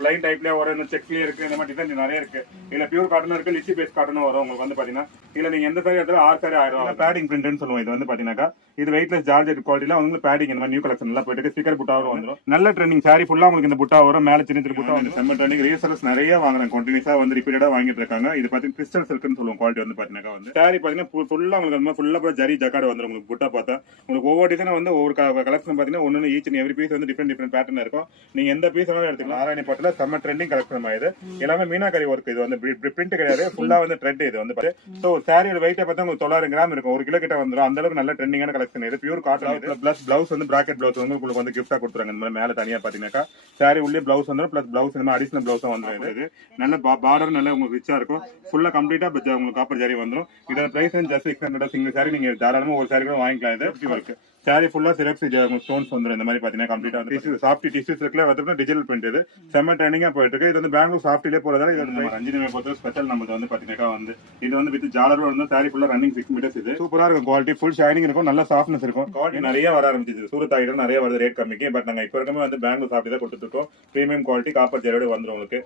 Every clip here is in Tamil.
பிளைன் டைப்ல வரும், இந்த செக்லயே இருக்கு, இந்த மாதிரி டிசைன் நிறைய இருக்கு. இல்ல பியூர் காட்டன் இருக்கு, லிச்சி பேஸ் காட்டனும் வரும். உங்களுக்கு வந்து பாத்தீங்கன்னா இல்ல நீங்க எந்த சாரி எடுத்தாலும் 6 சாரி 1000 ரூபாய். பேடிங் பிரிண்ட்னு சொல்லுவோம். இது வந்து பாத்தீங்கன்னா இது வெயிட்லெஸ் ஜார்ஜெட் குவாலிட்டில உங்களுக்கு பேடிங் இந்த மாதிரி நியூ கலெக்ஷன் எல்லாம் போயிட்டு ஸ்டிக்கர் புட்டாவும் வந்துரும். நல்ல ட்ரெண்டிங் சாரி ஃபுல்லா உங்களுக்கு இந்த புட்டா வரும். மேல சின்ன சின்ன புட்டா வந்து செம்ம ட்ரெண்டிங். ரீசெல்லர்ஸ் நிறைய வாங்குறாங்க, கண்டினியூஸா வந்து ரிப்பீட்டடா வாங்கிட்டு இருக்காங்க. இது பாத்தீங்கன்னா கிறிஸ்டல் சில்க்னு சொல்லுவோம். குவாலிட்டி வந்து பாத்தீங்கன்னா வந்து சாரி பாத்தீங்கன்னா ஃபுல்லா உங்களுக்கு அந்த ஃபுல்லா ஜரி ஜக்கார்டு வந்துரும். உங்களுக்கு புட்டா பார்த்தா உங்களுக்கு ஒவ்வொரு டிசைன் வந்து ஒவ்வொரு கலெக்ஷன் பாத்தீங்கன்னா ஒன்னு ஈச் அண்ட் எவ்ரி பீஸ் வந்து டிஃபரெண்ட் பேட்டர்ன் இருக்கும். நீங்க எந்த பீஸ் வேணாலும் எடுத்துக்கலாம். நாராயணி பட்டுல செம்ம ட்ரெண்டிங் கலெக்ஷன் இது எல்லாமே மீனாக்கரி ஒர்க். இது வந்து பிரிண்ட் கிடையாது, ஃபுல்லா வந்து த்ரெட். இது வந்து சோ சாரியோட வெயிட் பார்த்தா உங்களுக்கு 900 கிராம் இருக்கும், 1 கிலோ கிட்ட வந்துரும். அந்த அளவுக்கு நல்ல ட்ரெண்டிங்கான கலெக்ஷன். இது பியூர் காட்டன் பிளஸ் பிளவுஸ் வந்து பிராக்கெட் பிளவுஸ் வந்து உங்களுக்கு வந்து கிஃப்டா கொடுத்துறாங்க. இந்த மாதிரி மேல தனியா பாத்தீங்கன்னா சாரி உள்ளே பிளவுஸ் வந்துடும், பிளஸ் பிளவுஸ் இந்த அடிஷனல் பிளவுஸும் வந்துடும். இது நல்ல பார்டர் நல்ல உங்களுக்கு ரிச்சா இருக்கும். ஃபுல்லா கம்ப்ளீட்டா உங்களுக்கு காப்பர் ஜரி வந்துடும். இதோட பிரைஸ் ஜஸ்ட் 600. சிங்கிள் சாரி நீங்க தாராளமா ஒரு சாரி கூட வாங்கிக்கலாம். இது ஒர்க் சாரி ஃபுல்லா சிரப்ஸ் ஸ்டோன்ஸ் வந்துடும். இந்த மாதிரி பாத்தீங்கன்னா கம்ப்ளீட்டா வந்து சாஃப்ட் டிஷ்யூஸ் இருக்குல்ல, வந்து டிஜிட்டல் பிரிண்ட். இது செம்ம ட்ரெண்டிங்கா போயிட்டு இருக்கு. இது வந்து பெங்களூர் சாஃப்ட்லயே போறதால இது வந்து ரஞ்சினியை பொறுத்த ஸ்பெஷல் நம்ம வந்து பாத்தீங்கன்னா வந்து இது வந்து வித் ஜாலர் வந்து சாரி ஃபுல்லா ரன்னிங் 6 மீட்டர்ஸ். இது சூப்பரா இருக்கும். குவாலிட்டி ஃபுல் ஷைனிங் இருக்கும், நல்ல சாஃப்ட்னஸ் இருக்கும். குவாலிட்டி நிறைய வர ஆரம்பிச்சிது. சூரத் ஆகிடும் நிறைய வருது ரேட் கம்மிக்கு. பட் நாங்க இப்போ வரைக்கும் வந்து பெங்களூர் சாஃப்ட் தான் கொடுத்துட்டு இருக்கோம். பிரீமியம் குவாலிட்டி காப்பர் ஜரியோட வந்துடும் உங்களுக்கு.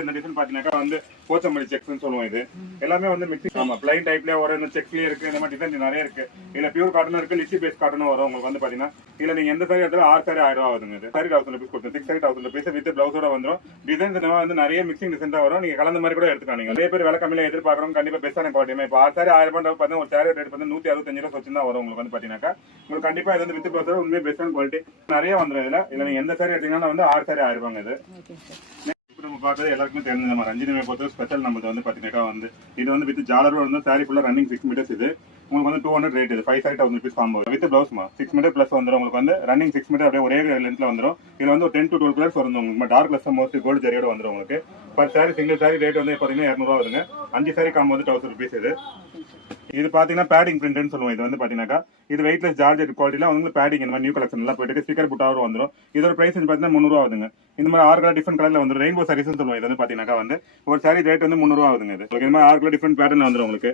இந்த டிசைன் பாத்தீங்கன்னா வந்து போச்சம்பள்ளி செக்ஸ்னு சொல்லுவோம். இது எல்லாமே வந்து மிக்சிங். ஆமா, பிளைன் டைப்ல வரும், இந்த செக்லயே இருக்கு, இந்த மாதிரி டிசைன் நிறைய இருக்கு. இல்ல பியூர் காட்டன் இருக்கு, லிச்சி பேஸ் காட்டனும் வரும். உங்களுக்கு வந்து பாத்தீங்கன்னா இல்ல நீங்க எந்த சாரி எடுத்தாலும் 6 சாரி 1000 ரூபாய் ஆகுதுங்க. இது சாரி 1000 rupees கொடுத்து 6 சாரி 1000 rupees வித் பிளவுஸோட வந்துடும். டிசைன்ஸ் வந்து நிறைய மிக்சிங் டிசைன் தான் வரும். நீங்க கலந்த மாதிரி கூட எடுத்துக்கலாம். நீங்க நிறைய பேர் விலை கம்மியில எதிர்பார்க்கறோம், கண்டிப்பா பெஸ்டான குவாலிட்டி. இப்போ 6 சாரி 1000 ரூபாய் பார்த்தா ஒரு சாரி ரேட் வந்து 165 ரூபாய் வச்சு தான் வரும். உங்களுக்கு வந்து பாத்தீங்கன்னா உங்களுக்கு கண்டிப்பா இது வந்து வித் பிளவுஸோட உண்மையே பெஸ்டான குவாலிட்டி நிறைய வந்துடும். இதுல இல்ல நீங்க எந்த சாரி எடுத்தீங்கன்னா வந்து 6 சாரி 1000 ரூபாய். இது நம்ம பார்க்கறது எல்லாருக்குமே தெரிஞ்ச நம்ம ரஞ்சினியை பொறுத்த ஸ்பெஷல் நம்ம வந்து பாத்தீங்கன்னா வந்து இது வந்து வித் ஜாலர் வந்து சாரி ஃபுல்லா ரன்னிங் 6 மீட்டர்ஸ். இது உங்களுக்கு வந்து 200 ரேட். இது 5 sari 1000 rupees combo with blouse 6 metre plus வந்துடும். உங்களுக்கு வந்து ரன்னிங் 6 மீட்டர் அப்படியே ஒரே லென்த்ல வந்துடும். இதுல வந்து ஒரு 10 to 12 கலர்ஸ் வரும். உங்களுக்கு டார்க் கலர்ஸ் மோஸ்ட்லி கோல்டு ஜரியோட வந்துடும். உங்களுக்கு per sorry single sorry rate வந்து பாத்தீங்கன்னா 200 ரூபா வருங்க. 5 சாரி காம்போ வந்து 1000 rupees. இது பாத்தீங்கன்னா பேடிங் பிரிண்ட்னு சொல்லுவோம். இது வந்து பாத்தீங்கன்னா இது வெயிட்லெஸ் ஜார்ஜெட் குவாலிட்டில வந்து பேடிங் இந்த மாதிரி நியூ கலெக்ஷன் எல்லாம் போயிட்டு ஸ்டிக்கர் புட்டாவும் வந்துடும். இதோட பிரைஸ் பாத்தீங்கன்னா 300 ரூபா ஆகுதுங்க. இந்த மாதிரி 6 கலர் டிஃபரெண்ட் கலர்ல வந்துடும். ரெயின்போ சாரீஸ் சொல்லுவோம். இது வந்து பாத்தீங்கன்னா வந்து ஒரு சாரி ரேட் வந்து 300 ரூபா ஆகுதுங்க. இது இந்த மாதிரி 6 கலர் டிஃபரெண்ட் பேட்டர்ன் வந்துடும் உங்களுக்கு.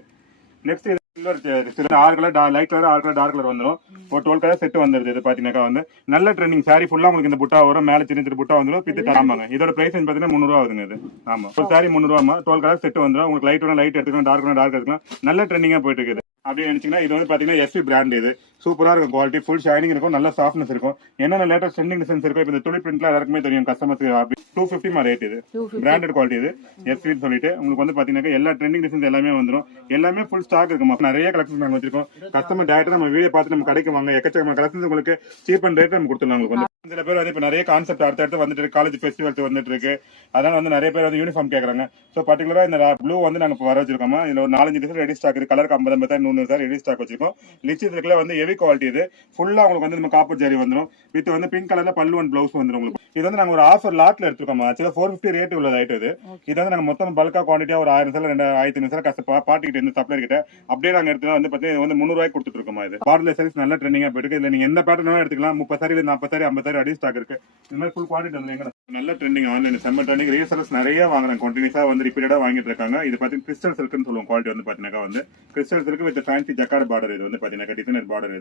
Next 6 colour light colour 6 colour dark colour வந்துடும். ஒரு 12 கலர் செட் வந்துருது. இது பாத்தீங்கன்னா வந்து நல்ல ட்ரெண்டிங் சாரி ஃபுல்லா உங்களுக்கு இந்த புட்டா வரும். மேல சின்ன சின்ன புட்டா வந்துடும். பித்து ஆமாங்க. இதோட பிரைஸ் பாத்தீங்கன்னா 300 ரூபா ஆகுதுங்க. இது ஆமா, ஒரு சாரி 300 ரூபா. 12 கலர் செட் வந்துடும். உங்களுக்கு லைட் வேணா லைட் எடுத்துக்கலாம், டார்க் வேணா டார்க் எடுத்துக்கலாம். நல்ல ட்ரெண்டிங்கா போயிட்டு இருக்குது. அப்படின்னு நினைச்சீங்கன்னா இது வந்து பாத்தீங்கன்னா எஸ்பி பிராண்ட். இது சூப்பரா இருக்கும். குவாலிட்டி ஃபுல் ஷைனிங் இருக்கும், நல்ல சாஃப்ட்னஸ் இருக்கும். என்னென்ன லேட்டஸ்ட் ட்ரெண்டிங் டிசைன்ஸ் இருக்கும். இப்போ இந்த துளி பிரிண்ட்ல எல்லாருக்குமே தெரியும் கஸ்டமர்ஸ்க்கு. 250 ரேட். இது பிராண்டட் குவாலிட்டி. இது எஸ்பின்னு சொல்லிட்டு உங்களுக்கு வந்து பாத்தீங்கன்னா எல்லா ட்ரெண்டிங் டிசைன்ஸ் எல்லாமே வந்துடும். எல்லாமே ஃபுல் ஸ்டாக் இருக்குமா. நிறைய கலெக்ஷன் நாங்க வச்சிருக்கோம். கஸ்டமர் டேரக்டா நம்ம வீடியோ பார்த்து நம்ம கடைக்கு வாங்க. எக்கச்சக்கமான கலெக்ஷன்ஸ் உங்களுக்கு சீப் அண்ட் ரேட் நம்ம கொடுத்துடலாம். உங்களுக்கு வந்து சில பேர் வந்து இப்ப நிறைய கான்செப்ட் அடுத்தடுத்து வந்துட்டு இருக்கு. காலேஜ் ஃபெஸ்டிவல்ஸ் வந்துட்டு இருக்கு. அதனால வந்து நிறைய பேர் வந்து யூனிஃபார்ம் கேக்குறாங்க. சோ பர்டிகுலரா இந்த ப்ளூ வந்து நாங்க வர வச்சிருக்கோமா. இதுல ஒரு 4-5 டிசைன் ரெடி ஸ்டாக் இருக்கு. கலருக்கு 50 100 சார் ரெடி ஸ்டாக் வச்சிருக்கோம். லிச்சிட்ல வந்து ஹெவி குவாலிட்டி. இது ஃபுல்லா உங்களுக்கு வந்து நம்ம காப்பர் ஜரி வந்துடும். வித் வந்து பிங்க் கலர்ல பல்லு அண்ட் பிளவுஸ் வந்துடும். உங்களுக்கு இது வந்து நாங்க ஒரு ஆஃபர் லாட்ல எடுத்துருக்கோம். ஆக்சுவலா 450 ரேட் உள்ளது ஐட்டம். இது வந்து நாங்க மொத்தம் பல்கா குவான்டிட்டியா ஒரு 1000 சார் 2500 சார் கஷ்ட பாட்டி கிட்ட இருந்து சப்ளை கிட்ட அப்படியே நாங்க எடுத்து வந்து பாத்தீங்கன்னா வந்து 300 ரூபாய்க்கு கொடுத்துட்டு இருக்கோம். இது பார்டர் சைஸ் நல்ல ட்ரெண்டிங்கா போயிருக்கு. இல்ல நீங்க எந்த பேட்டர்ன் எடுத்துக்கலாம். 30 சாரி 40 சாரி 50 சாரி அடி ஸ்டாக் இருக்கு. இந்த மாதிரி ஃபுல் குவாலிட்டி வந்து எங்க நல்ல ட்ரெண்டிங் ஆன்லைன் செம்ம ட்ரெண்டிங். ரீசெல்லர்ஸ் நிறைய வாங்குறாங்க, கண்டினியூஸா வந்து ரிப்பீட்டடா வாங்கிட்டு இருக்காங்க. இது பாத்தீங்கன்னா கிறிஸ்டல் சில்க்னு சொல்லுவோம். குவாலிட்டி வந்து பாத்தீங்கன்னா வந்து crystal silk with fancy jacquard border. இது வந்து பாத்தீங்கன்னா டிசைனர் பார்டர்.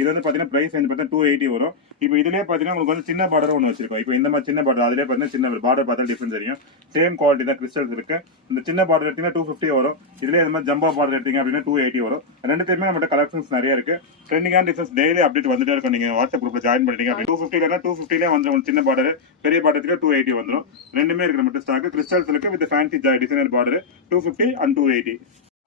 இது வந்து பாத்தீங்கன்னா பிரைஸ் வந்து பாத்தீங்கன்னா 280 வரும். இப்போ இதுலயே பாத்தீங்கன்னா உங்களுக்கு வந்து சின்ன பார்டர் ஒன்று வச்சிருக்கோம். இப்போ இந்த மாதிரி சின்ன பார்டர் அதுலயே பாத்தீங்கன்னா சின்ன பார்டர் பார்த்தா டிஃபரன்ஸ் தெரியும். சேம் குவாலிட்டி தான் கிறிஸ்டல் இருக்கு. இந்த சின்ன பார்டர் எடுத்தீங்கன்னா 250 வரும். இதுல இந்த மாதிரி ஜம்பா பார்டர் எடுத்தீங்க அப்படின்னா 280 வரும். ரெண்டுத்தையுமே நம்மகிட்ட கலெக்ஷன்ஸ் நிறைய இருக்கு. ட்ரெண்டிங்கான டிசைன்ஸ் டெய்லி அப்டேட் வந்துட்டே இருக்கும். நீங்க வாட்ஸ்அப் குரூப்ல ஜாயின் பண்ணிட்டீங்க. 250 வந்துடும். சின்ன பார்டர் பெரிய பார்டருக்கு 280 வந்துடும். ரெண்டுமே இருக்கு நம்ம stock. Crystal silk with fancy designer border 250 and 280.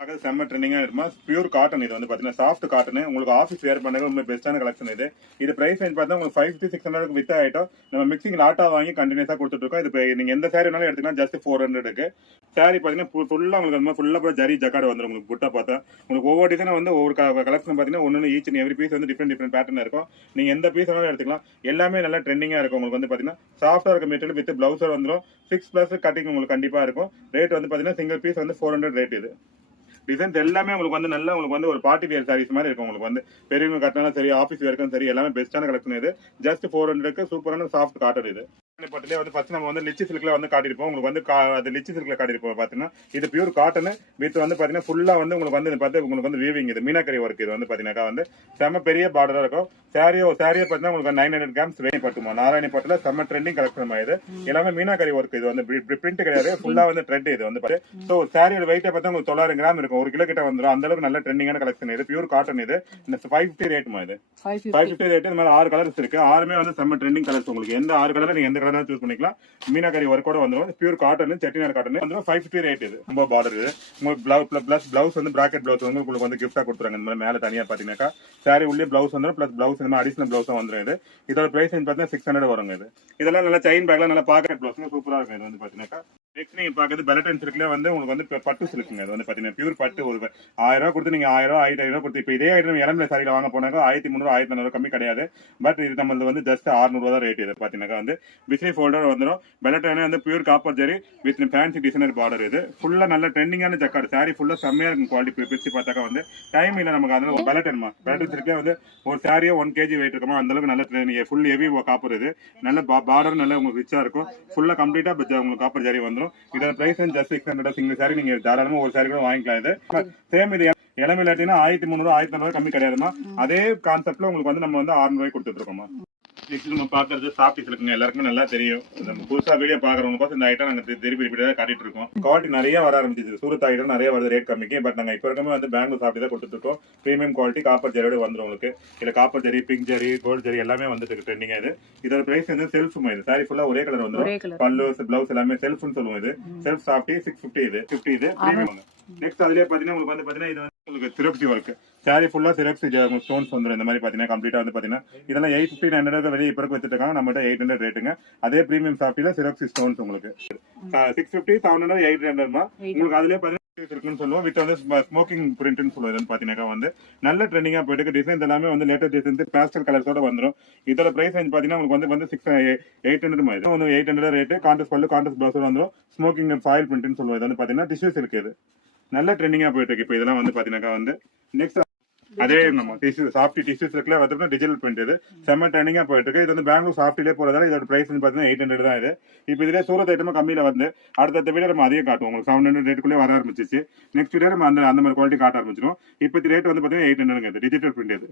அது செம்ம ட்ரெண்டிங்கா இருக்குமா. பியூர் காட்டன் இது வந்து பாத்தீங்கன்னா சாஃப்ட் காட்டன். உங்களுக்கு ஆஃபீஸ் வேர் பண்ண ரொம்ப பெஸ்ட்டான கலெக்ஷன் இது. இது பிரைஸ் ரேஞ்ச் பார்த்தா உங்களுக்கு 550-600 வித் ஆயிட்டோம். நம்ம மிக்சிங் லாட்டா வாங்கி கண்டினியூஸா கொடுத்துட்டு இருக்கோம். இது நீங்க எந்த சாரி வேணாலும் எடுத்தீங்கன்னா ஜஸ்ட் 400க்கு. சாரி பாத்தீங்கன்னா ஃபுல்லா உங்களுக்கு ஃபுல்லா ஜரி ஜக்காடு வந்துடும். உங்களுக்கு புட்டா பார்த்தா உங்களுக்கு ஒவ்வொரு டிசைனும் வந்து ஒவ்வொரு கலெக்ஷன் பாத்தீங்கன்னா ஒன்னு ஈச் அண்ட் எவ்ரி பீஸ் வந்து டிஃப்ரெண்ட் பேட்டர்ன் இருக்கும். நீங்க எந்த பீஸ் வேணாலும் எடுத்துக்கலாம். எல்லாமே நல்லா ட்ரெண்டிங்கா இருக்கும். உங்களுக்கு வந்து பாத்தீங்கன்னா சாஃப்டா இருக்க மெட்டீரியல் வித் பிளவுஸர் வந்துடும். 6+ கட்டிங் உங்களுக்கு கண்டிப்பா இருக்கும். ரேட் வந்து பாத்தீங்கன்னா சிங்கிள் பீஸ் வந்து 400 ரேட் இது. டிசைன்ஸ் எல்லாமே உங்களுக்கு வந்து நல்லா உங்களுக்கு வந்து ஒரு பார்ட்டி வேர் சாரீஸ் மாதிரி இருக்கும். உங்களுக்கு வந்து பெரியவங்க கட்டினாலும் சரி, ஆஃபீஸ் வேர்க்கும் சரி, எல்லாமே பெஸ்ட்டான கலெக்ஷன் இது. ஜஸ்ட் 400க்கு சூப்பரான சாஃப்ட் காட்டன் இது. பட்டிலே வந்து ஃபர்ஸ்ட் நம்ம வந்து லிச்சி சில்க்ல வந்து காட்டிருப்போம். உங்களுக்கு வந்து அது லிச்சி சில்க்ல காட்டிருப்போம். பாத்தீங்கன்னா இது பியூர் காட்டன் வித் வந்து பாத்தீங்கன்னா ஃபுல்லா வந்து உங்களுக்கு வந்து பார்த்து உங்களுக்கு வந்து வீவிங் இது மீனாக்கரி ஒர்க். இது வந்து பாத்தீங்கன்னா வந்து செம்ம பெரிய பார்டரா இருக்கும். சாரியே பாத்தீங்கன்னா உங்களுக்கு 900 கிராம்ஸ் வெயிட் பட்டுமா. நாராயணி பட்டுல செம்ம ட்ரெண்டிங் கலெக்ஷன் இது. எல்லாமே மீனாக்கரி ஒர்க். இது வந்து பிரிண்ட் கிடையாது, ஃபுல்லா வந்து த்ரெட். இது வந்து சோ சாரியோட வெயிட் பார்த்தா உங்களுக்கு 900 கிராம் இருக்கும். 1 கிலோ கிட்ட வந்துடும். அந்த அளவுக்கு நல்ல ட்ரெண்டிங்கான கலெக்ஷன் இது. பியூர் காட்டன் இது. இந்த 550 ரேட்மா இது. 550 ரேட். இந்த மாதிரி 6 கலர்ஸ் இருக்கு. 6மே வந்து செம்ம ட்ரெண்டிங் கலர்ஸ். உங்களுக்கு எந்த 6 கலர் நீங்க எந்த கலர் சூஸ் பண்ணிக்கலாம். மீனாக்கரி ஒர்க்கோட வந்துடும். பியூர் காட்டன் செட்டிநாடு காட்டன் வந்து 550 ரேட் இது. ரொம்ப பார்டர் இது. உங்களுக்கு பிளவுஸ் வந்து பிராக்கெட் பிளவுஸ் வந்து உங்களுக்கு வந்து கிஃப்டா கொடுத்துறாங்க. இந்த மாதிரி மேல தனியா பாத்தீங்கன்னா சாரி உள்ளே பிளவுஸ் வந்துடும். பிளஸ் பிளவுஸ் இந்த மாதிரி அடிஷனல் பிளவுஸும் வந்துடும். இது இதோட பிரைஸ் பாத்தீங்கன்னா 600 வருங்க. இது இதெல்லாம் நல்லா செயின் பேக்ல நல்லா பாக்கெட் பிளவுஸ் சூப்பரா இருக்கும். இது வந்து பாத்தீங்கன்னா நெக்ஸ்ட் நீங்க பாக்குறது பெலட்டன் சில்க்ல வந்து உங்களுக்கு வந்து பட்டு சில்க்குங்க. அது வந்து பாத்தீங்கன்னா பியூர் பட்டு. ஒரு 1000 ரூபாய் கொடுத்து நீங்க 1000 1500 கொடுத்து இப்ப இதே ஐட்டம் இளம்பிள்ளை சாரியில வாங்க போனாக்கா 1300 1400 கம்மி கிடையாது. பட் இது நம்ம வந்து ஜஸ்ட் 600 தான் ரேட். இது பாத்தீங்கன்னா வந்து விசிறி ஃபோல்டர் வந்துடும். பெலட்டன் வந்து pure copper zari with fancy designer border. இது ஃபுல்லா நல்ல ட்ரெண்டிங்கான ஜக்கார்டு. சாரி ஃபுல்லா செம்மையா இருக்கும். குவாலிட்டி பிரிச்சு பார்த்தாக்கா வந்து டைம் இல்ல நமக்கு. அதனால பெலட்டன் சில்கே வந்து ஒரு சாரியே 1 kg வெயிட் இருக்குமா. அந்த அளவுக்கு நல்ல ஃபுல் ஹெவி காப்பர். இது நல்ல பார்டர் நல்ல உங்களுக்கு ரிச்சா இருக்கும். ஃபுல்லா கம்ப்ளீட்டா உங்களுக்கு காப்பர் ஜரி வந்துடும். இதோட பிரைஸ் ஜஸ்ட் 600. சிங்கிள் சாரி நீங்க தாராளமா ஒரு சாரி கூட வாங்கிக்கலாம். இது சேம் இது இளமில்லாட்டினா 1300 1400 கம்மி கிடையாதுமா. அதே கான்செப்ட்ல உங்களுக்கு வந்து நம்ம வந்து 600 ரூபாய் கொடுத்துட்டு இருக்கோமா. நெக்ஸ்ட் நம்ம பாக்குறது சாஃப்ட் சில்க்குங்க. எல்லாருக்கும் நல்லா தெரியும். நம்ம புதுசா வீடியோ பாக்குறவங்க இந்த ஐட்டம் நாங்க திருப்பி ரிப்பீட்டா காட்டிட்டு இருக்கோம். குவாலிட்டி நிறைய வர ஆரம்பிச்சிச்சு. சூரத் ஐட்டம் நிறைய வருது ரேட் கம்மிக்கு. பட் நாங்க இப்ப இருக்கமே வந்து பெங்களூர் சாஃப்ட் தான் கொடுத்துட்டு இருக்கோம். பிரீமியம் குவாலிட்டி காப்பர் ஜரியோட வந்துடும் உங்களுக்கு. இதுல copper zari, pink zari, gold zari எல்லாமே வந்துட்டு இருக்கு ட்ரெண்டிங்கா. இது இதோட பிரைஸ் வந்து செல்ஃப் இது. சாரி ஃபுல்லா ஒரே கலர் வந்துடும். பல்லு பிளவுஸ் எல்லாமே செல்ஃப்னு சொல்லுவோம். இது செல்ஃப் சாஃப்டி 650. இது 50. இது பிரீமியம். நெக்ஸ்ட் அதுலயே பாத்தீங்கன்னா உங்களுக்கு வந்து பாத்தீங்கன்னா இது உங்களுக்கு சிரப்சி ஒர்க். சாரி ஃபுல்லா சிரப்சி ஸ்டோன்ஸ் வந்துடும். இந்த மாதிரி பாத்தீங்கன்னா கம்ப்ளீட்டா வந்து பாத்தீங்கன்னா இதெல்லாம் 850 900 வெளியே இப்ப வச்சுட்டு இருக்காங்க. நம்மகிட்ட 800 ரேட்டுங்க. அதே பிரீமியம் சாஃப்டில சிரப்சி ஸ்டோன்ஸ் உங்களுக்கு 650 700 800 உங்களுக்கு. அதுலயே பாத்தீங்கன்னா சொல்லுவோம். வித் வந்து ஸ்மோக்கிங் பிரிண்ட்னு சொல்லுவோம். பாத்தீங்கன்னா வந்து நல்ல ட்ரெண்டிங்கா போயிட்டு டிசைன்ஸ் எல்லாமே வந்து லேட்டஸ்ட் டிசைன்ஸ் பேஸ்டல் கலர்ஸோட வந்துடும். இதோட பிரைஸ் பாத்தீங்கன்னா உங்களுக்கு வந்து 800 மாதிரி வந்து 800 ரேட். கான்ட்ராஸ்ட் பல்லு கான்ட்ராஸ்ட் பிளவுஸ் வந்துடும். ஸ்மோக்கிங் ஃபாயில் பிரிண்ட்னு சொல்லுவோம். இது வந்து பாத்தீங்கன்னா டிஷ்யூஸ் இருக்கு. இது நல்ல ட்ரெண்டிங்கா போயிட்டு இருக்கு. இப்போ இதெல்லாம் வந்து பாத்தீங்கன்னா வந்து நெக்ஸ்ட் அதே நம்ம டிஷ்யூ சாஃப்ட் டிஷ்யூஸ் இருக்குல்ல வந்து டிஜிட்டல் பிரிண்ட். இது செம்ம ட்ரெண்டிங்கா போயிட்டு இருக்கு. இது வந்து பெங்களூர் சாஃப்ட்லயே போறதால இதோட பிரைஸ் பாத்தீங்கன்னா 800 தான். இது இப்போ இதுல சூரத் ஐட்டமா கம்மியில வந்து அடுத்த வீடியோ நம்ம அதிகம் காட்டுவோம். உங்களுக்கு 700 ரேட்டுக்குள்ளே வர ஆரம்பிச்சிச்சு. நெக்ஸ்ட் வீடியோ நம்ம அந்த மாதிரி குவாலிட்டி காட்ட ஆரம்பிச்சிடும். இப்போ ரேட் வந்து பாத்தீங்கன்னா 800. இது டிஜிட்டல் பிரிண்ட். இது